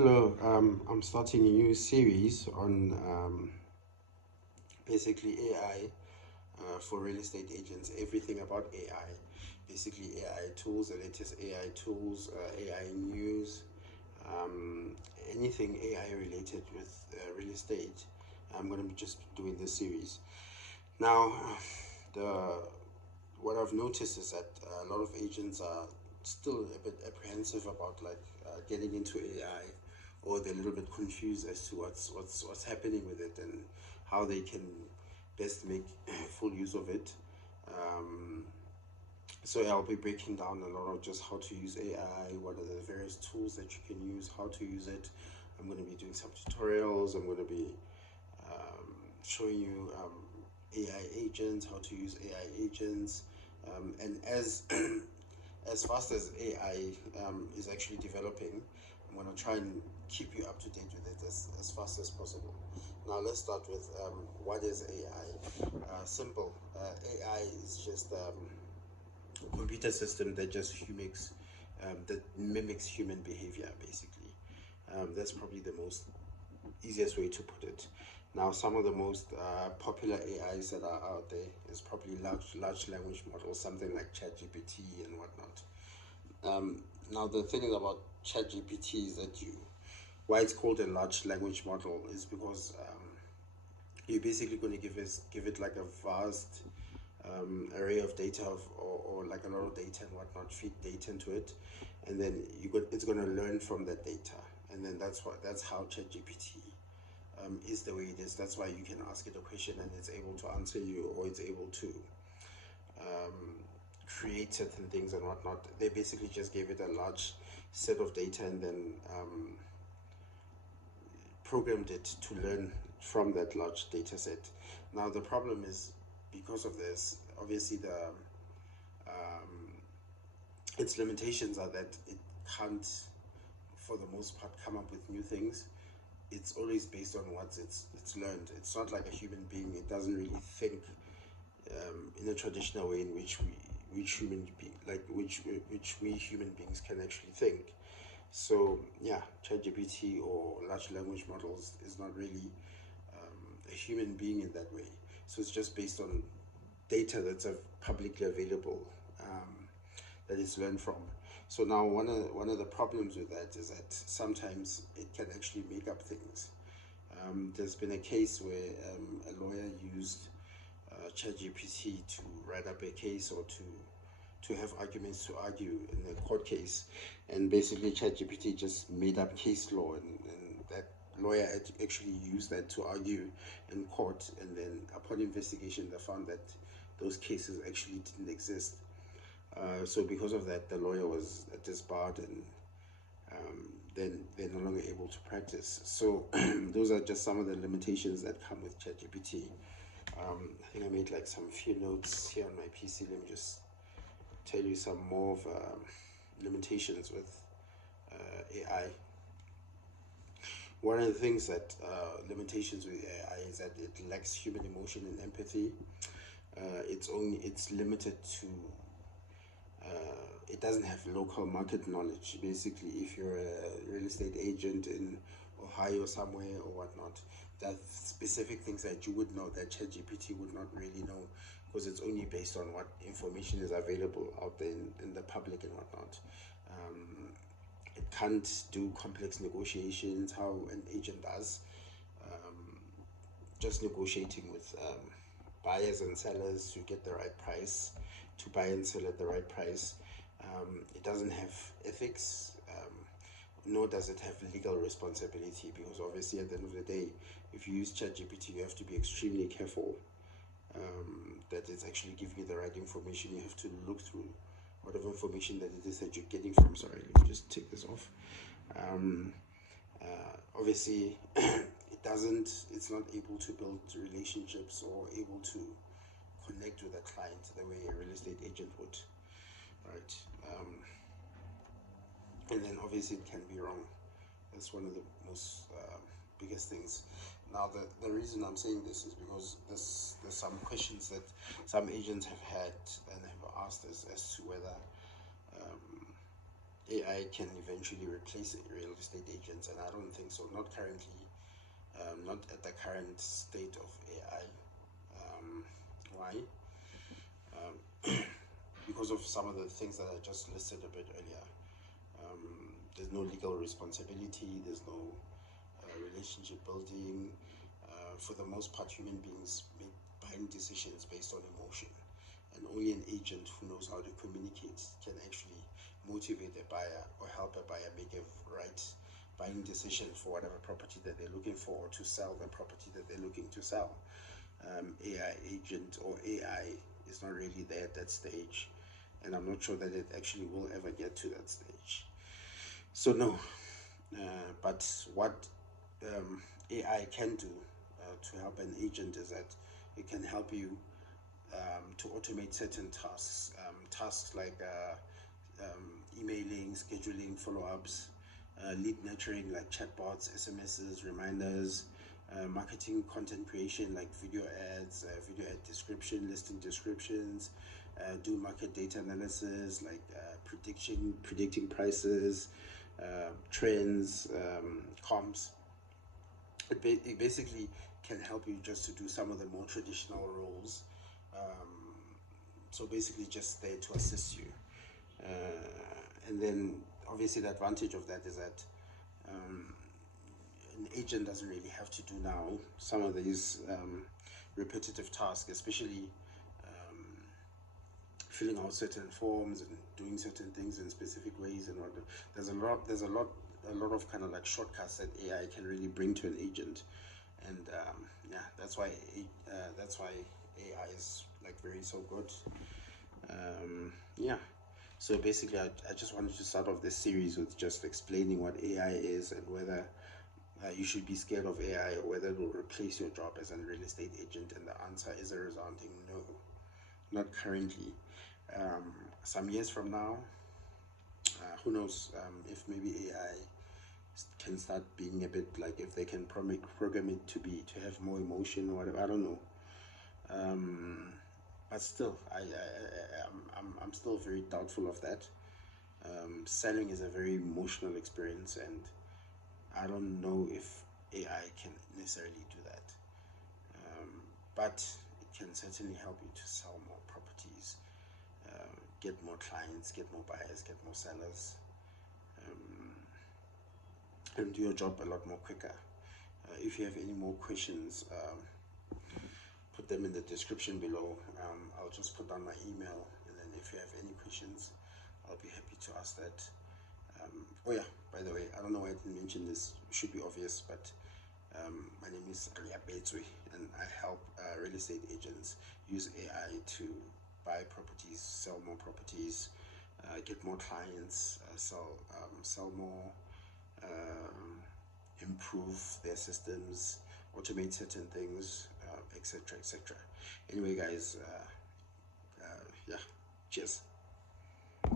Hello, I'm starting a new series on basically AI for real estate agents, everything about AI, basically AI tools, the latest AI tools, AI news, um, anything AI related with real estate. I'm going to be just doing this series. Now, the what I've noticed is that a lot of agents are still a bit apprehensive about getting into AI, or they're a little bit confused as to what's happening with it and how they can best make full use of it. Um, so I'll be breaking down a lot of just how to use AI, what are the various tools that you can use, how to use it. I'm going to be doing some tutorials. I'm going to be showing you AI agents, how to use AI agents, and as as fast as AI is actually developing, I'm going to try and keep you up to date with it as fast as possible. Now let's start with what is AI. Simple. AI is just a computer system that mimics human behavior, basically. That's probably the most easiest way to put it. Now, some of the most popular AIs that are out there is probably large language models, something like ChatGPT and whatnot. Now, the thing is about ChatGPT is that why it's called a large language model is because you're basically going to give it like a vast array of data or like a lot of data and whatnot, feed data into it, and then it's going to learn from that data, and then that's how ChatGPT is the way it is. That's why you can ask it a question and it's able to answer you, or it's able to create certain things and whatnot. They basically just gave it a large set of data and then programmed it to learn from that large data set. Now the problem is, because of this, obviously the its limitations are that it can't, for the most part, come up with new things. It's always based on what it's learned. It's not like a human being. It doesn't really think in a traditional way in which we human beings can actually think. So yeah, ChatGPT or large language models is not really a human being in that way. So it's just based on data that's publicly available, that is learned from. So now one of the problems with that is that sometimes it can actually make up things. There's been a case where a lawyer used ChatGPT to write up a case, or to have arguments to argue in a court case, and basically ChatGPT just made up case law, and that lawyer actually used that to argue in court, and then upon investigation they found that those cases actually didn't exist. So because of that, the lawyer was disbarred, and then they're no longer able to practice. So those are just some of the limitations that come with ChatGPT. I think I made like some few notes here on my PC. Let me just tell you some more of limitations with AI. One of the things that limitations with AI is that it lacks human emotion and empathy. It's limited to it doesn't have local market knowledge. Basically, if you're a real estate agent in Ohio somewhere or whatnot, there are specific things that you would know that ChatGPT would not really know, because it's only based on what information is available out there in the public and whatnot. Um, it can't do complex negotiations how an agent does, just negotiating with buyers and sellers to get the right price, to buy and sell at the right price. It doesn't have ethics, nor does it have legal responsibility, because obviously at the end of the day, if you use ChatGPT, you have to be extremely careful that it's actually giving you the right information. You have to look through whatever information that it is that you're getting from. Sorry, let me just take this off. Um, Obviously, it's not able to build relationships or able to connect with a client the way a real estate agent would, right? And then obviously it can be wrong. That's one of the most biggest things. Now, the reason I'm saying this is because there's some questions that some agents have had and have asked as to whether AI can eventually replace real estate agents, and I don't think so. Not currently, not at the current state of AI. Why? Because of some of the things that I just listed a bit earlier. There's no legal responsibility, there's no relationship building. For the most part, human beings make buying decisions based on emotion, and only an agent who knows how to communicate can actually motivate a buyer or help a buyer make a right buying decision for whatever property that they're looking for, or to sell the property that they're looking to sell. AI agent or AI is not really there at that stage, and I'm not sure that it actually will ever get to that stage. So no, but what AI can do to help an agent is that it can help you to automate certain tasks, tasks like emailing, scheduling, follow-ups, lead nurturing like chatbots, SMSs, reminders, marketing, content creation like video ads, video ad description, listing descriptions, do market data analysis like predicting prices, trends, comps. It basically can help you just to do some of the more traditional roles. So basically just there to assist you. And then obviously the advantage of that is that an agent doesn't really have to do now some of these repetitive tasks, especially filling out certain forms and doing certain things in specific ways and whatnot. A lot of kind of like shortcuts that AI can really bring to an agent, and yeah, that's why AI is like very so good. Yeah. So basically, I just wanted to start off this series with just explaining what AI is and whether you should be scared of AI or whether it will replace your job as a real estate agent. And the answer is a resounding no, not currently. Some years from now, who knows if maybe AI can start being a bit like, if they can program it to have more emotion or whatever. I don't know. But still, I'm still very doubtful of that. Selling is a very emotional experience, and I don't know if AI can necessarily do that. But it can certainly help you to sell more properties, get more clients, get more buyers, get more sellers, and do your job a lot more quicker. If you have any more questions, put them in the description below. I'll just put down my email, and then if you have any questions, I'll be happy to ask that. Oh yeah, by the way, I don't know why I didn't mention this. It should be obvious, but my name is Ria Betswe, and I help real estate agents use AI to buy properties, sell more properties, get more clients, sell more, improve their systems, automate certain things, etc., etc. Anyway, guys, yeah, cheers.